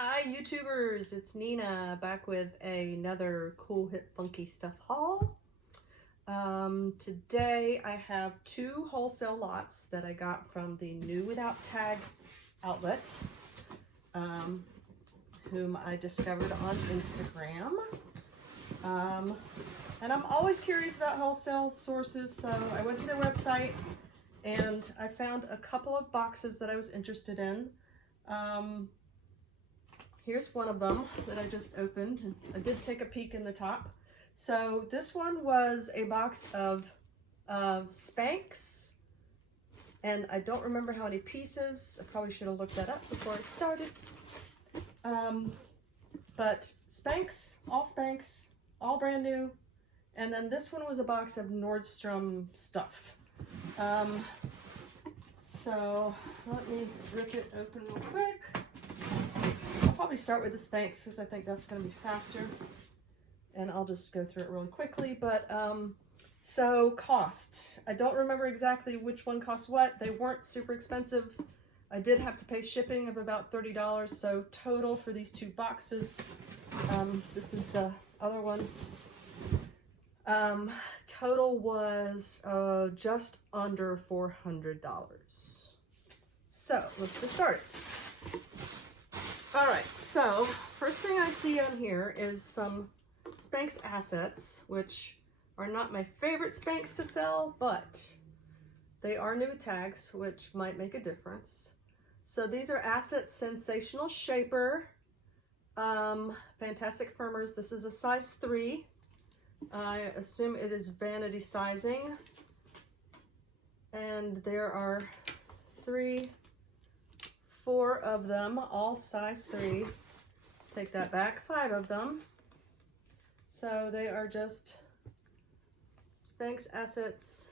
Hi YouTubers, it's Nina back with another cool hip funky stuff haul. Today I have two wholesale lots that I got from the New Without Tag outlet, whom I discovered on Instagram. And I'm always curious about wholesale sources, so I went to their website and I found a couple of boxes that I was interested in. Here's one of them that I just opened, and I did take a peek in the top. So this one was a box of Spanx, and I don't remember how many pieces. I probably should have looked that up before I started. But Spanx, all brand new. And then this one was a box of Nordstrom stuff. So let me rip it open real quick. I'll probably start with the Spanx because I think that's going to be faster, and I'll just go through it really quickly. But so cost, I don't remember exactly which one cost what. They weren't super expensive. I did have to pay shipping of about $30, so total for these two boxes, this is the other one, total was just under $400. So let's get started. All right, so first thing I see on here is some Spanx assets, which are not my favorite Spanx to sell, but they are new with tags, which might make a difference. So these are Assets Sensational Shaper, fantastic firmers. This is a size 3. I assume it is vanity sizing, and there are 4 of them, all size 3. Take that back, 5 of them. So they are just Spanx Assets,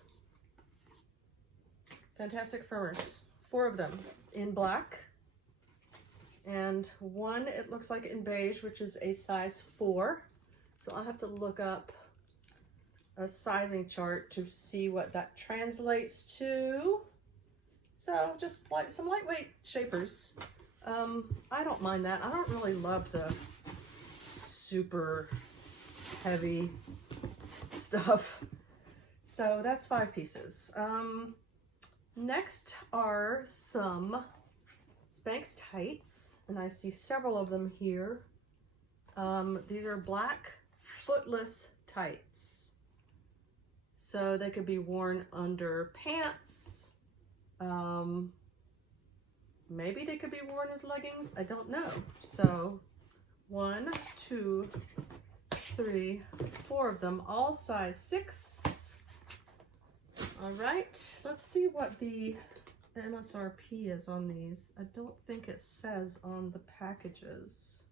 fantastic firmers. 4 of them in black, and one it looks like in beige, which is a size 4. So I'll have to look up a sizing chart to see what that translates to. So just like some lightweight shapers. I don't mind that. I don't really love the super heavy stuff. So that's 5 pieces. Next are some Spanx Tights, and I see several of them here. These are black footless tights. So they could be worn under pants. Maybe they could be worn as leggings. I don't know. So 1, 2, 3, 4 of them, all size 6. All right, let's see what the MSRP is on these. I don't think it says on the packages.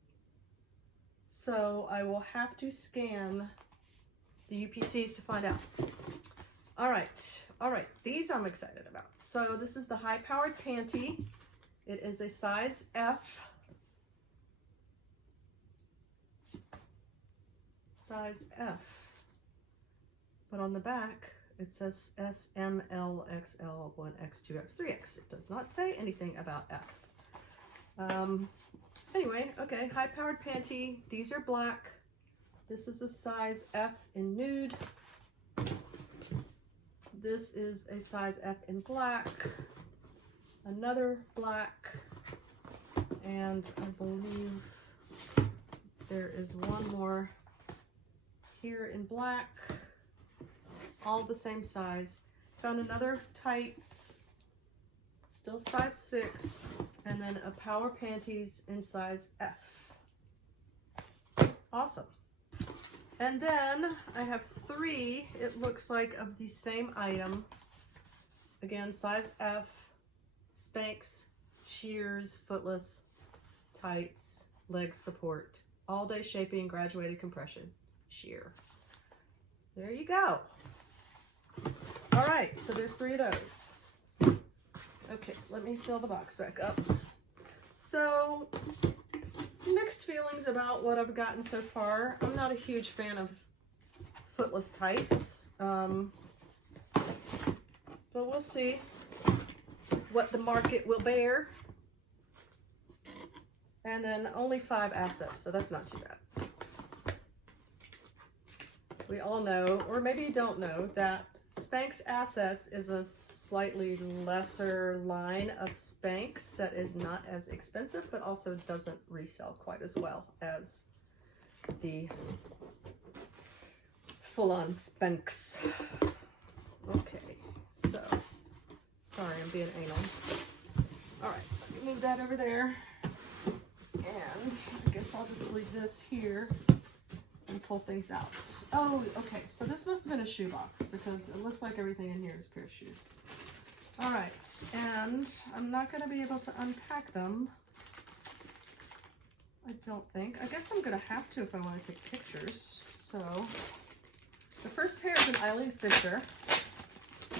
So I will have to scan the UPCs to find out. All right, these I'm excited about. So this is the high-powered panty. It is a size F. Size F. But on the back, it says S, M, L, XL, 1X, 2X, 3X. It does not say anything about F. Anyway, okay, high-powered panty. These are black. This is a size F in nude. This is a size F in black. Another black. And I believe there is one more here in black. All the same size. Found another tights, still size 6, and then a power panties in size F. Awesome. And then I have 3, it looks like, of the same item. Again, size F, Spanx, sheers, footless, tights, leg support, all day shaping, graduated compression, sheer. There you go. All right, so there's 3 of those. Okay, let me fill the box back up. So, mixed feelings about what I've gotten so far. I'm not a huge fan of footless tights, but we'll see what the market will bear. And then only 5 assets, so that's not too bad. We all know, or maybe you don't know, that Spanx Assets is a slightly lesser line of Spanx that is not as expensive, but also doesn't resell quite as well as the full-on Spanx. Okay, so, sorry, I'm being anal. All right, let me move that over there. And I guess I'll just leave this here and pull things out. Oh, okay, so this must have been a shoe box because it looks like everything in here is a pair of shoes. All right, and I'm not gonna be able to unpack them, I don't think. I guess I'm gonna have to if I wanna take pictures. So, the first pair is an Eileen Fisher.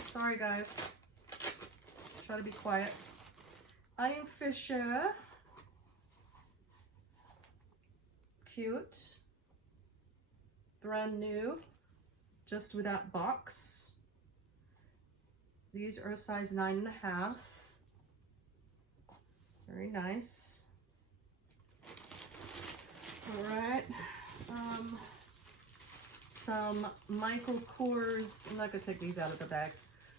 Sorry guys, try to be quiet. Eileen Fisher. Cute. Brand new, just without box. These are a size 9.5. Very nice. All right. Some Michael Kors. I'm not gonna take these out of the bag.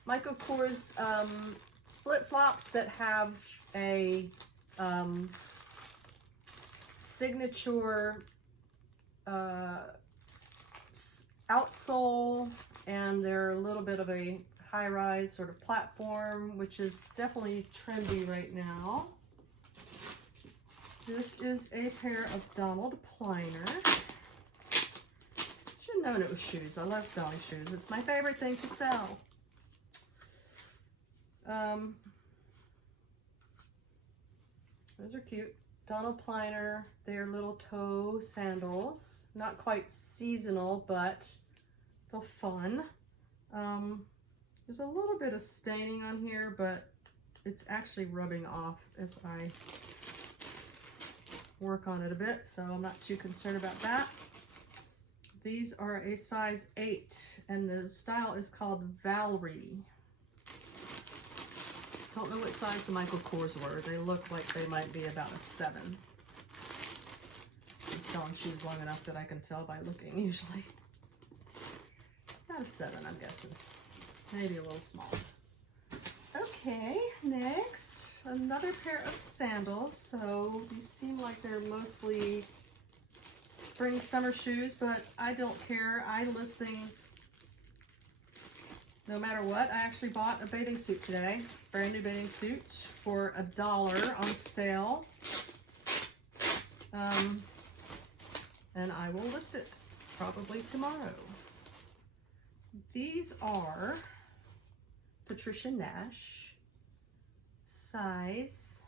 Michael Kors flip-flops that have a signature outsole, and they're a little bit of a high-rise sort of platform, which is definitely trendy right now. This is a pair of Donald Pliner. Should have known it was shoes. I love selling shoes. It's my favorite thing to sell. Those are cute. Donald Pliner, they're little toe sandals. Not quite seasonal, but still fun. There's a little bit of staining on here, but it's actually rubbing off as I work on it a bit, so I'm not too concerned about that. These are a size 8, and the style is called Valerie. Don't know what size the Michael Kors were. They look like they might be about a 7. I've been selling shoes long enough that I can tell by looking usually. About a 7, I'm guessing. Maybe a little small. Okay, next, another pair of sandals. So these seem like they're mostly spring, summer shoes, but I don't care. I list things no matter what. I actually bought a bathing suit today, brand new bathing suit for $1 on sale. And I will list it probably tomorrow. These are Patricia Nash, size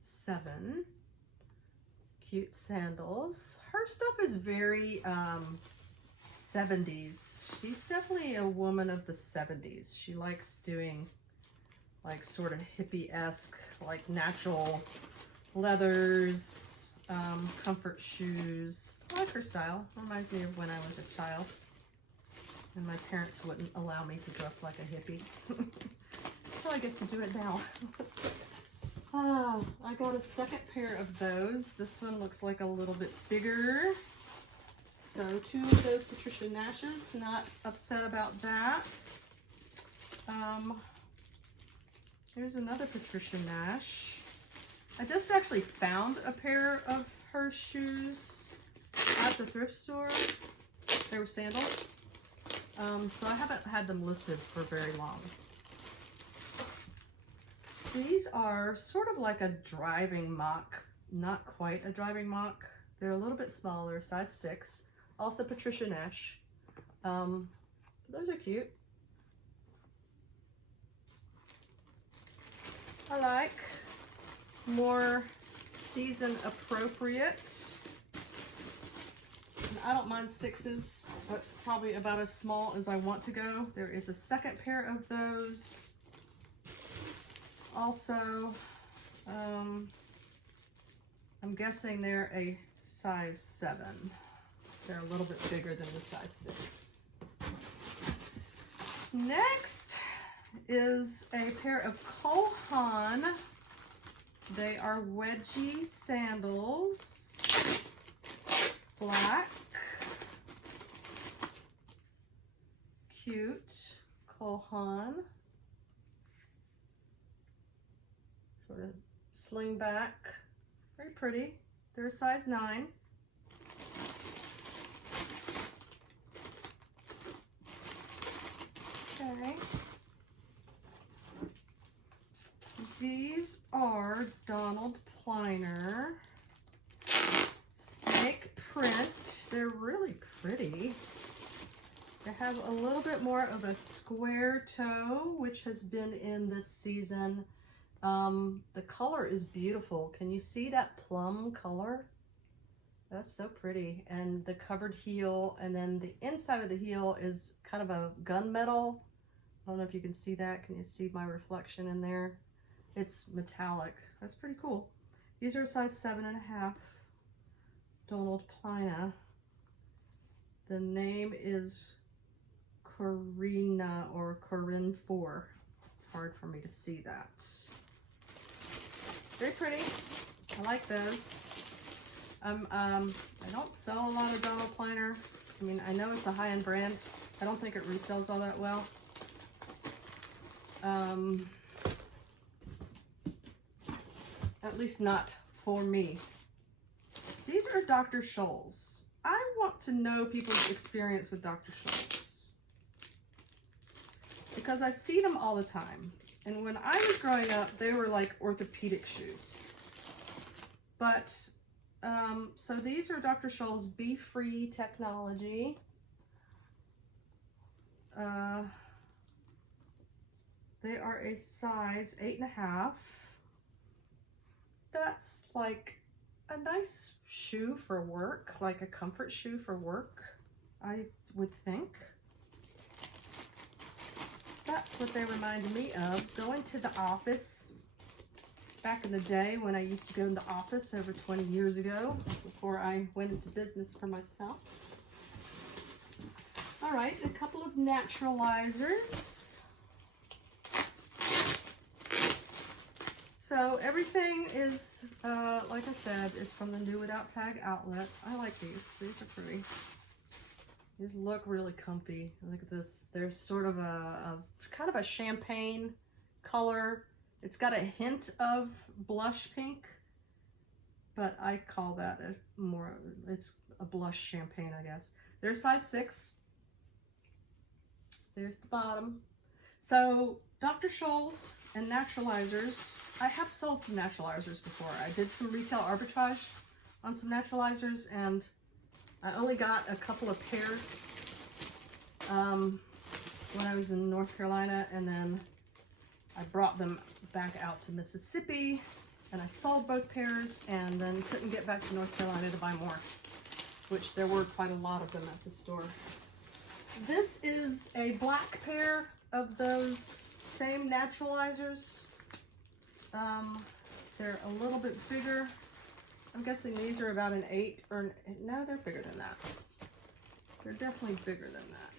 7, cute sandals. Her stuff is very 70s. She's definitely a woman of the 70s. She likes doing like sort of hippie-esque, like natural leathers, comfort shoes. I like her style. Reminds me of when I was a child and my parents wouldn't allow me to dress like a hippie. So I get to do it now. I got a second pair of those. This one looks like a little bit bigger. So 2 of those Patricia Nashes, not upset about that. Here's another Patricia Nash. I just actually found a pair of her shoes at the thrift store. They were sandals. So I haven't had them listed for very long. These are sort of like a driving mock, not quite a driving mock. They're a little bit smaller, size 6. Also Patricia Nash. Those are cute. I like more season appropriate. And I don't mind 6s. That's probably about as small as I want to go. There is a second pair of those. Also, I'm guessing they're a size 7. They're a little bit bigger than the size 6. Next is a pair of Haan They are Wedgie Sandals, black, cute, Haan, sort of sling back, very pretty. They're a size 9. Okay. These are Donald Pliner snake print. They're really pretty. They have a little bit more of a square toe, which has been in this season. The color is beautiful. Can you see that plum color? That's so pretty. And the covered heel, and then the inside of the heel is kind of a gunmetal. I don't know if you can see that. Can you see my reflection in there? It's metallic. That's pretty cool. These are a size 7.5. Donald Pliner. The name is Corina or Corinne 4. It's hard for me to see that. Very pretty. I like those. I don't sell a lot of Donald Pliner. I mean, I know it's a high-end brand. I don't think it resells all that well. At least not for me. These are Dr. Scholl's. I want to know people's experience with Dr. Scholl's because I see them all the time. And when I was growing up, they were like orthopedic shoes. But, so these are Dr. Scholl's Be Free technology. They are a size 8.5. That's like a nice shoe for work, like a comfort shoe for work, I would think. That's what they reminded me of. Going to the office back in the day when I used to go in the office over 20 years ago, before I went into business for myself. All right, a couple of Naturalizers. So everything is, like I said, is from the New Without Tag outlet. I like these. These are pretty. These look really comfy. Look at this. They're sort of a kind of a champagne color. It's got a hint of blush pink, but I call that it's a blush champagne, I guess. They're size 6. There's the bottom. So Dr. Scholl's and Naturalizers. I have sold some Naturalizers before. I did some retail arbitrage on some Naturalizers, and I only got a couple of pairs when I was in North Carolina, and then I brought them back out to Mississippi, and I sold both pairs, and then couldn't get back to North Carolina to buy more, which there were quite a lot of them at the store. This is a black pair of those same Naturalizers. They're a little bit bigger. I'm guessing these are about an 8 or no, they're bigger than that. They're definitely bigger than that.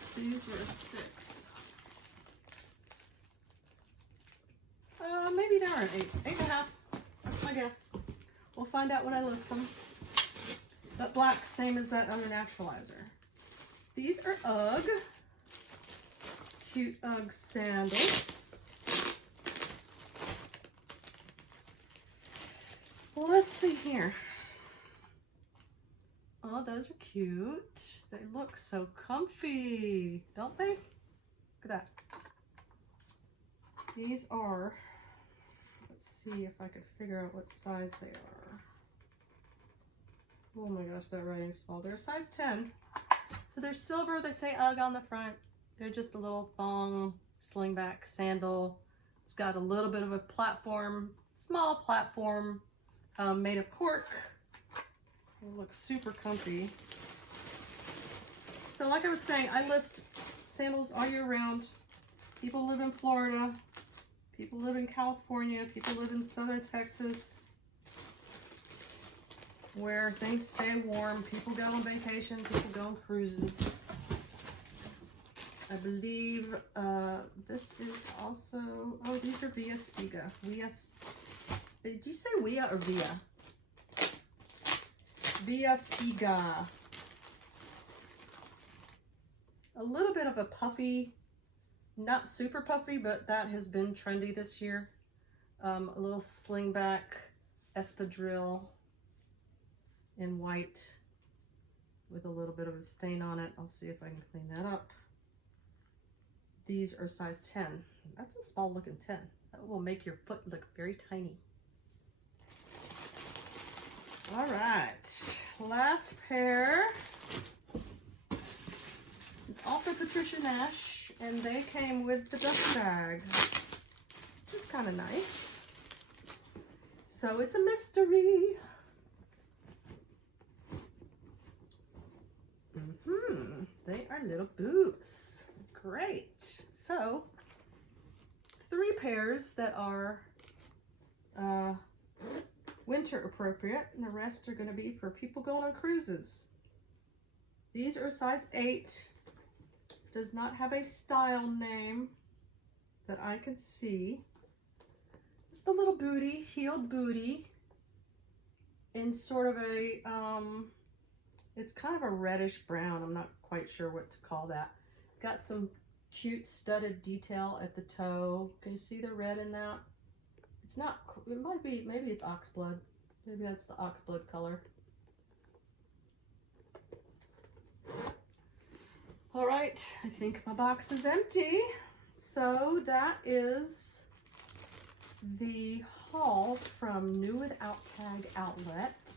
So these were a 6. Maybe they are an 8. 8.5. That's my guess. We'll find out when I list them. But black, same as that other Naturalizer. These are UGG. Cute UGG sandals. Well, let's see here. Oh, those are cute. They look so comfy, don't they? Look at that. These are, let's see if I could figure out what size they are. Oh my gosh, that writing's small. They're a size 10. So they're silver. They say UGG on the front. They're just a little thong slingback sandal. It's got a little bit of a platform, small platform, made of cork. It looks super comfy. So like I was saying, I list sandals all year round. People live in Florida. People live in California. People live in southern Texas, where things stay warm. People go on vacation. People go on cruises. I believe this is also, oh, these are Via Spiga. Did you say Via or Via? Via Spiga. A little bit of a puffy, not super puffy, but that has been trendy this year. A little slingback espadrille in white with a little bit of a stain on it. I'll see if I can clean that up. These are size 10. That's a small looking 10. That will make your foot look very tiny. All right, last pair is also Patricia Nash, and they came with the dust bag, which is kind of nice. So it's a mystery. They are little boots. Great. So 3 pairs that are winter appropriate, and the rest are going to be for people going on cruises. These are size 8. Does not have a style name that I can see. Just a little booty, heeled booty, in sort of a, it's kind of a reddish brown. I'm not quite sure what to call that. Got some cute studded detail at the toe. Can you see the red in that? It's not, it might be, maybe it's oxblood. Maybe that's the oxblood color. All right, I think my box is empty. So that is the haul from New Without Tag Outlet.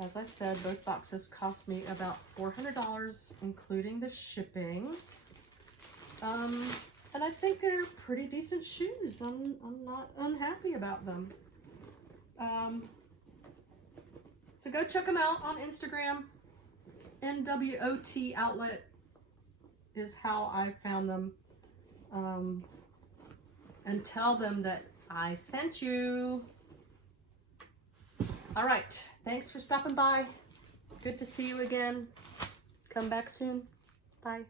As I said, both boxes cost me about $400, including the shipping. And I think they're pretty decent shoes. I'm not unhappy about them. So go check them out on Instagram. NWOT Outlet is how I found them. And tell them that I sent you. All right, thanks for stopping by. Good to see you again. Come back soon. Bye.